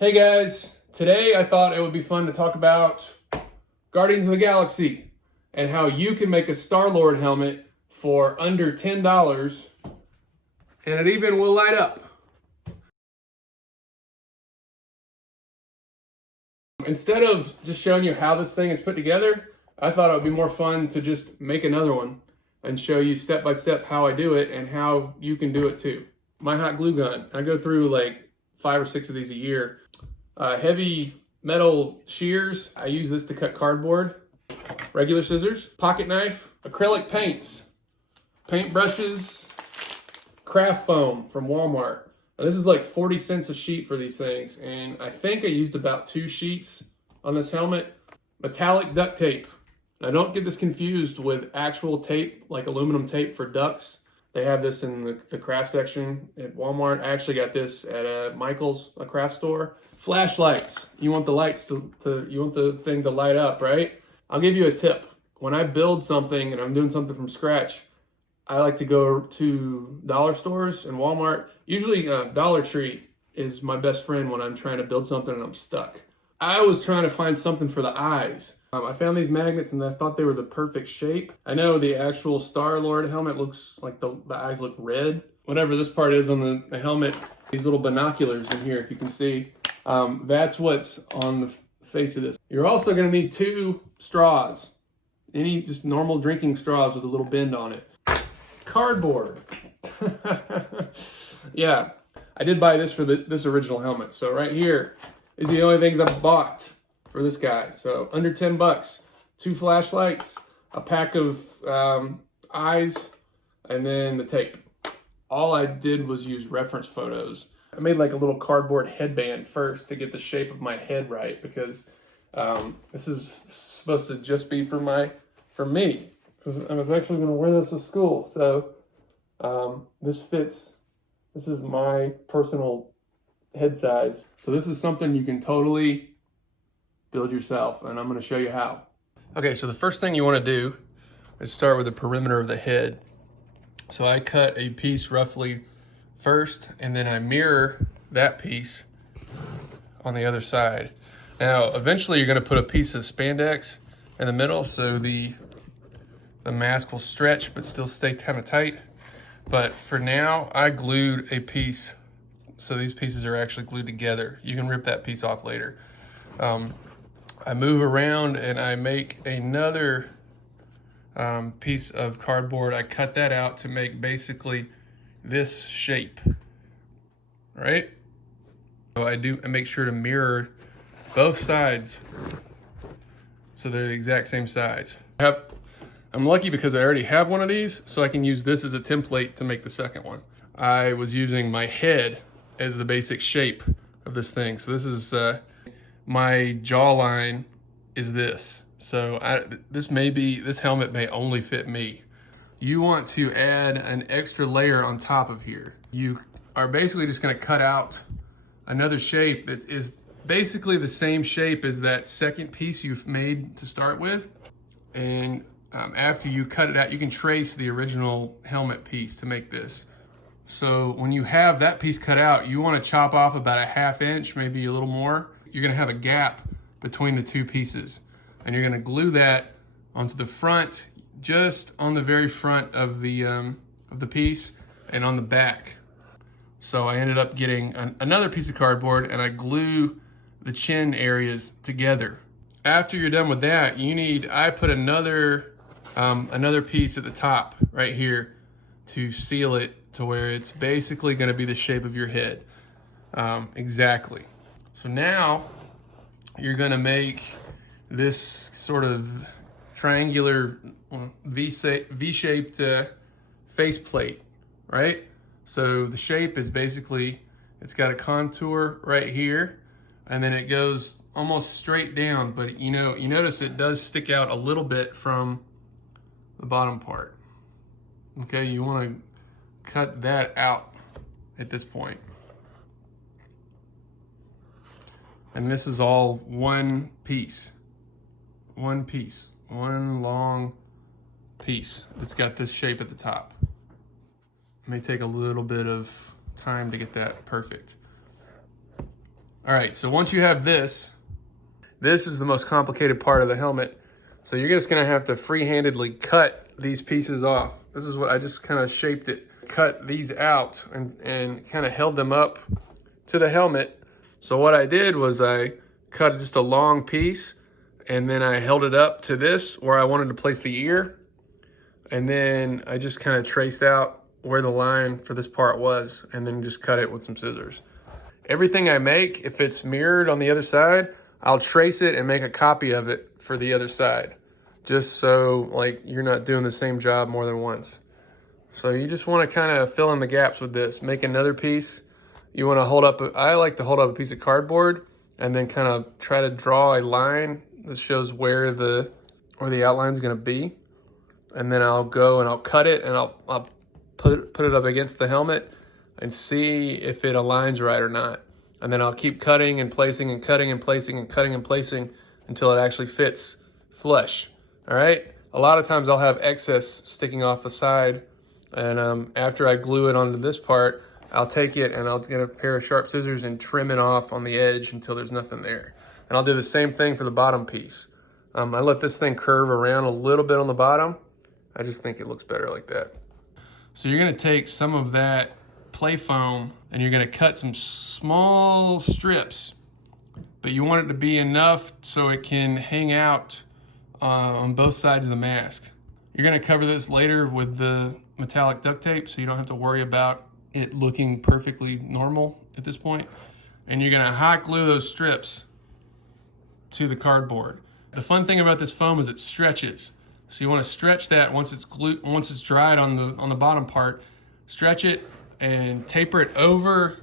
Hey guys, today I thought it would be fun to talk about Guardians of the Galaxy and how you can make a Star-Lord helmet for under $10 and it even will light up. Instead of just showing you how this thing is put together, I thought it would be more fun to just make another one and show you step by step how I do it and how you can do it too. My hot glue gun, I go through like 5 or 6 of these a year. Heavy metal shears, I use this to cut cardboard. Regular scissors, pocket knife, acrylic paints, paint brushes, craft foam from Walmart. Now, this is like 40 cents a sheet for these things, and I think I used about 2 sheets on this helmet. Metallic duct tape. Now don't get this confused with actual tape, like aluminum tape for ducts. They have this in the craft section at Walmart. I actually got this at Michael's, a craft store. Flashlights. You want the lights you want the thing to light up, right? I'll give you a tip. When I build something and I'm doing something from scratch, I like to go to dollar stores and Walmart. Usually Dollar Tree is my best friend when I'm trying to build something and I'm stuck. I was trying to find something for the eyes. I found these magnets and I thought they were the perfect shape. I know the actual Star-Lord helmet looks like the eyes look red. Whatever this part is on the helmet, these little binoculars in here, if you can see, that's what's on the face of this. You're also gonna need 2 straws. Any just normal drinking straws with a little bend on it. Cardboard. Yeah, I did buy this for this original helmet. So right here is the only things I bought for this guy. So under 10 bucks, 2 flashlights, a pack of eyes, and then the tape. All I did was use reference photos. I made like a little cardboard headband first to get the shape of my head right, because this is supposed to just be for me, because I was actually going to wear this to school. So this fits. This is my personal head size. So this is something you can totally build yourself, and I'm going to show you how. Okay, so the first thing you want to do is start with the perimeter of the head. So I cut a piece roughly first, and then I mirror that piece on the other side. Now, eventually you're going to put a piece of spandex in the middle so the mask will stretch but still stay kind of tight. But for now, I glued a piece, so these pieces are actually glued together. You can rip that piece off later. I move around and I make another piece of cardboard. I cut that out to make basically this shape, right? So I make sure to mirror both sides so they're the exact same size. I'm lucky because I already have one of these, so I can use this as a template to make the second one. I was using my head as the basic shape of this thing. So this is my jawline is this. So this helmet may only fit me. You want to add an extra layer on top of here. You are basically just gonna cut out another shape that is basically the same shape as that second piece you've made to start with. And after you cut it out, you can trace the original helmet piece to make this. So when you have that piece cut out, you want to chop off about a 1/2 inch, maybe a little more. You're going to have a gap between the 2 pieces, and you're going to glue that onto the front, just on the very front of the piece, and on the back. So I ended up getting another piece of cardboard, and I glue the chin areas together. After you're done with that, I put another piece at the top right here to seal it to where it's basically going to be the shape of your head. Exactly. So now you're going to make this sort of triangular V-shaped face plate, right? So the shape is basically, it's got a contour right here, and then it goes almost straight down, but you notice it does stick out a little bit from the bottom part. Okay, you want to cut that out at this point. And this is all one piece. One long piece that's got this shape at the top. It may take a little bit of time to get that perfect. All right, so once you have this is the most complicated part of the helmet. So you're just gonna have to free-handedly cut these pieces off. This is what I just kind of shaped it. Cut these out and kind of held them up to the helmet. So what I did was I cut just a long piece and then I held it up to this where I wanted to place the ear. And then I just kind of traced out where the line for this part was and then just cut it with some scissors. Everything I make, if it's mirrored on the other side, I'll trace it and make a copy of it for the other side. Just so like you're not doing the same job more than once. So you just want to kind of fill in the gaps with this. Make another piece. You want to hold up, I like to hold up a piece of cardboard and then kind of try to draw a line that shows where the outline is going to be. And then I'll go and I'll cut it and I'll put it up against the helmet and see if it aligns right or not. And then I'll keep cutting and placing and cutting and placing and cutting and placing until it actually fits flush. All right? A lot of times I'll have excess sticking off the side, and after I glue it onto this part, I'll take it and I'll get a pair of sharp scissors and trim it off on the edge until there's nothing there. And I'll do the same thing for the bottom piece. I let this thing curve around a little bit on the bottom. I just think it looks better like that. So you're gonna take some of that play foam and you're gonna cut some small strips, but you want it to be enough so it can hang out on both sides of the mask. You're gonna cover this later with the metallic duct tape so you don't have to worry about it looking perfectly normal at this point. And you're gonna hot glue those strips to the cardboard. The fun thing about this foam is it stretches. So you want to stretch that once it's dried on the bottom part, stretch it and taper it over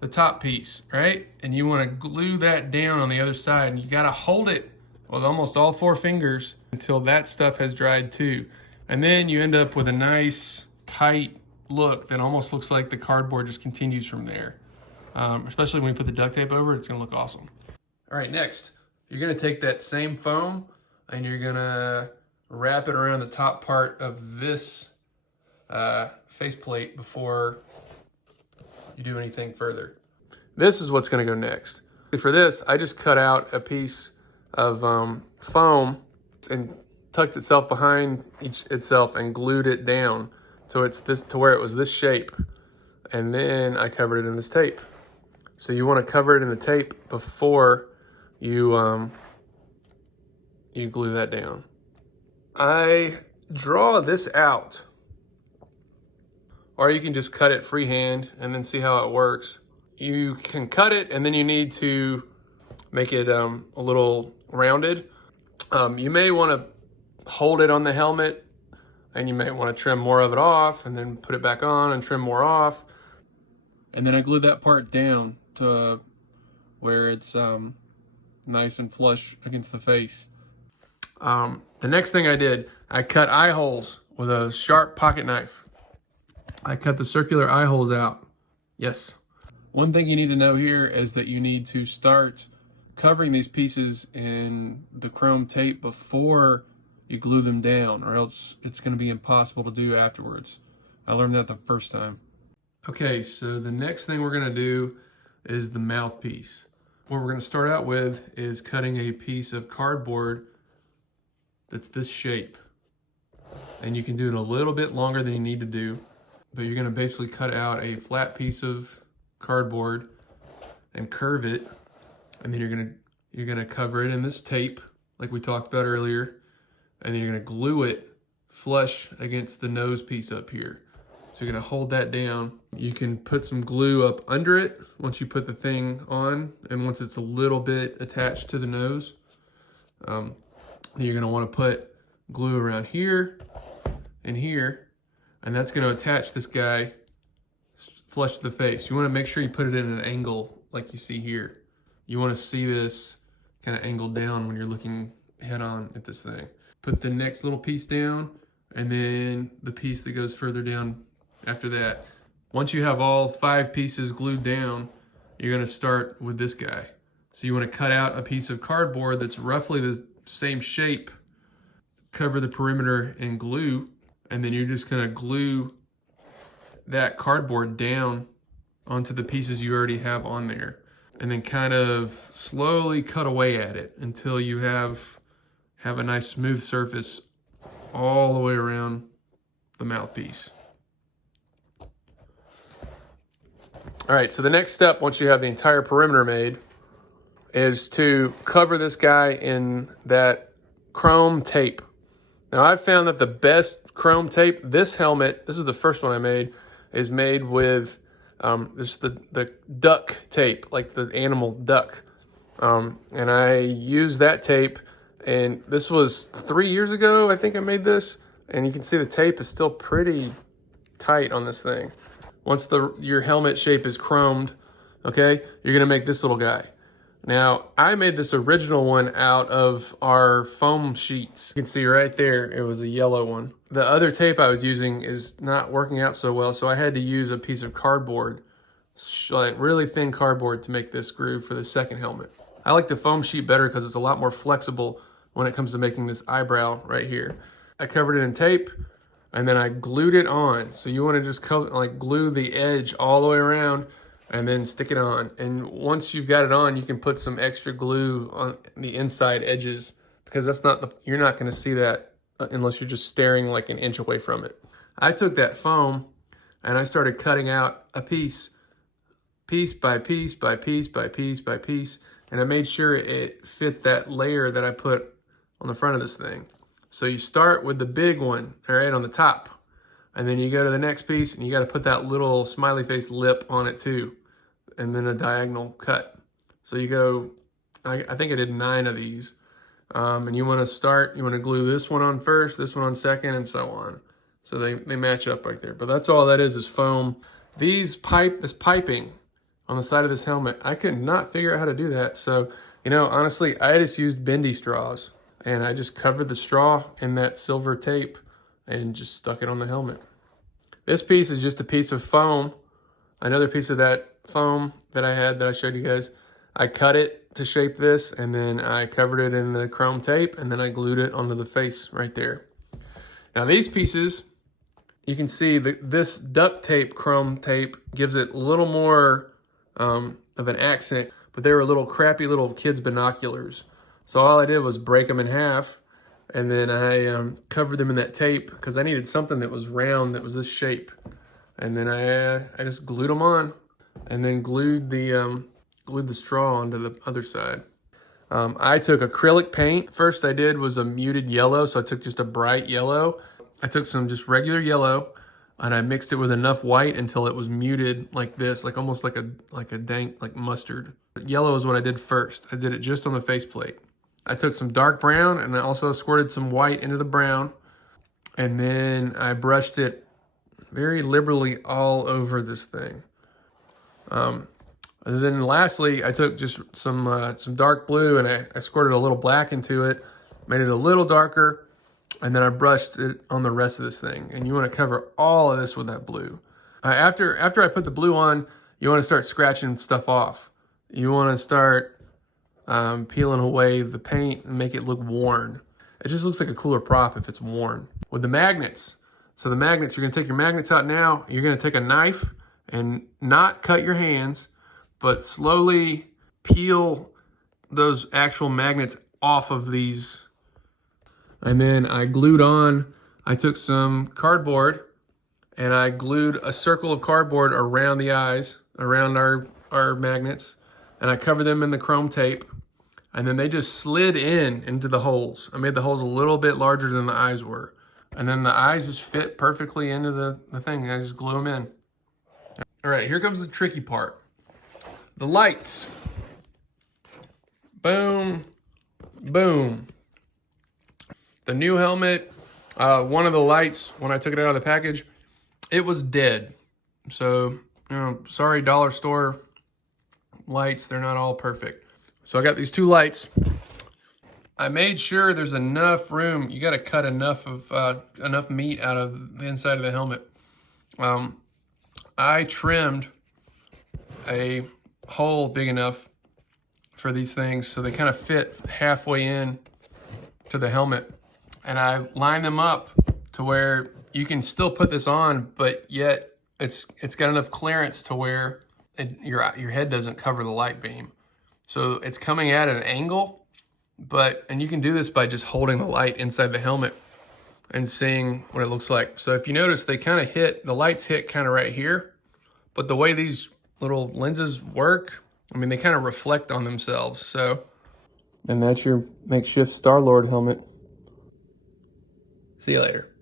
the top piece, right? And you want to glue that down on the other side, and you got to hold it with almost all 4 fingers until that stuff has dried too. And then you end up with a nice tight look that almost looks like the cardboard just continues from there. Especially when you put the duct tape over it, it's gonna look awesome. All right, next, you're gonna take that same foam and you're gonna wrap it around the top part of this faceplate before you do anything further. This is what's gonna go next. For this, I just cut out a piece of foam and tucked itself behind itself and glued it down so it's this to where it was this shape. And then I covered it in this tape. So you want to cover it in the tape before you you glue that down. I draw this out, or you can just cut it freehand and then see how it works. You can cut it and then you need to make it a little rounded. You may want to hold it on the helmet and you may want to trim more of it off and then put it back on and trim more off. And then I glue that part down to where it's nice and flush against the face. The next thing I did, I cut eye holes with a sharp pocket knife. I cut the circular eye holes out. Yes. One thing you need to know here is that you need to start covering these pieces in the chrome tape before you glue them down, or else it's going to be impossible to do afterwards. I learned that the first time. Okay, so the next thing we're going to do is the mouthpiece. What we're going to start out with is cutting a piece of cardboard that's this shape. And you can do it a little bit longer than you need to do, but you're going to basically cut out a flat piece of cardboard and curve it, and then you're going to cover it in this tape like we talked about earlier, and then you're going to glue it flush against the nose piece up here. So you're going to hold that down. You can put some glue up under it once you put the thing on, and once it's a little bit attached to the nose. Then you're going to want to put glue around here and here, and that's going to attach this guy flush to the face. You want to make sure you put it in an angle like you see here. You want to see this kind of angled down when you're looking head on at this thing. Put the next little piece down, and then the piece that goes further down after that. Once you have all 5 pieces glued down, you're going to start with this guy. So you want to cut out a piece of cardboard that's roughly the same shape, cover the perimeter in glue, and then you're just going to glue that cardboard down onto the pieces you already have on there. and then kind of slowly cut away at it until you have a nice smooth surface all the way around the mouthpiece. All right, so the next step, once you have the entire perimeter made, is to cover this guy in that chrome tape. Now, I've found that the best chrome tape, this helmet, this is the first one I made, is made with this the duck tape, like the animal duck. And I used that tape, and this was 3 years ago, I think I made this. And you can see the tape is still pretty tight on this thing. Once your helmet shape is chromed, okay, you're gonna make this little guy. Now, I made this original one out of our foam sheets. You can see right there, it was a yellow one. The other tape I was using is not working out so well, so I had to use a piece of cardboard, like really thin cardboard, to make this groove for the second helmet. I like the foam sheet better because it's a lot more flexible when it comes to making this eyebrow right here. I covered it in tape, and then I glued it on. So you want to just glue the edge all the way around and then stick it on. And once you've got it on, you can put some extra glue on the inside edges, because you're not going to see that unless you're just staring like an inch away from it. I took that foam and I started cutting out a piece by piece by piece by piece by piece, and I made sure it fit that layer that I put on the front of this thing. So you start with the big one, all right, on the top. And then you go to the next piece and you got to put that little smiley face lip on it too. And then a diagonal cut. So you go, I think I did 9 of these. And you want to glue this one on first, this one on second, and so on. So they match up right there. But that's all that is foam. This piping on the side of this helmet, I could not figure out how to do that. So, honestly, I just used Bendy Straws. And I just covered the straw in that silver tape and just stuck it on the helmet. This piece is just a piece of foam. Another piece of that foam that I had that I showed you guys. I cut it to shape this, and then I covered it in the chrome tape, and then I glued it onto the face right there. Now these pieces, you can see this duct tape, chrome tape, gives it a little more of an accent, but they were little crappy little kids' binoculars. So all I did was break them in half, and then I covered them in that tape because I needed something that was round, that was this shape. And then I just glued them on, and then glued the straw onto the other side. I took acrylic paint. First I did was a muted yellow, so I took just a bright yellow. I took some just regular yellow, and I mixed it with enough white until it was muted like this, like almost like a dank, like mustard. Yellow is what I did first. I did it just on the faceplate. I took some dark brown, and I also squirted some white into the brown, and then I brushed it very liberally all over this thing. And then lastly, I took just some dark blue, and I squirted a little black into it, made it a little darker, and then I brushed it on the rest of this thing. And you want to cover all of this with that blue. After I put the blue on, you want to start scratching stuff off. You want to start peeling away the paint and make it look worn. It just looks like a cooler prop if it's worn. With the magnets, so the magnets, you're gonna take your magnets out now. You're gonna take a knife and not cut your hands, but slowly peel those actual magnets off of these. And then I took some cardboard, and I glued a circle of cardboard around the eyes, around our magnets, and I covered them in the chrome tape. And then they just slid into the holes. I made the holes a little bit larger than the eyes were. And then the eyes just fit perfectly into the thing. I just glue them in. All right, here comes the tricky part. The lights. Boom, boom. The new helmet, one of the lights, when I took it out of the package, it was dead. So, sorry, dollar store lights, they're not all perfect. So I got these 2 lights. I made sure there's enough room. You got to cut enough meat out of the inside of the helmet. I trimmed a hole big enough for these things so they kind of fit halfway in to the helmet, and I lined them up to where you can still put this on, but yet it's got enough clearance to where your head doesn't cover the light beam. So it's coming at an angle, and you can do this by just holding the light inside the helmet and seeing what it looks like. So if you notice, they kind of the lights hit kind of right here, but the way these little lenses work, I mean, they kind of reflect on themselves. So, and that's your makeshift Star-Lord helmet. See you later.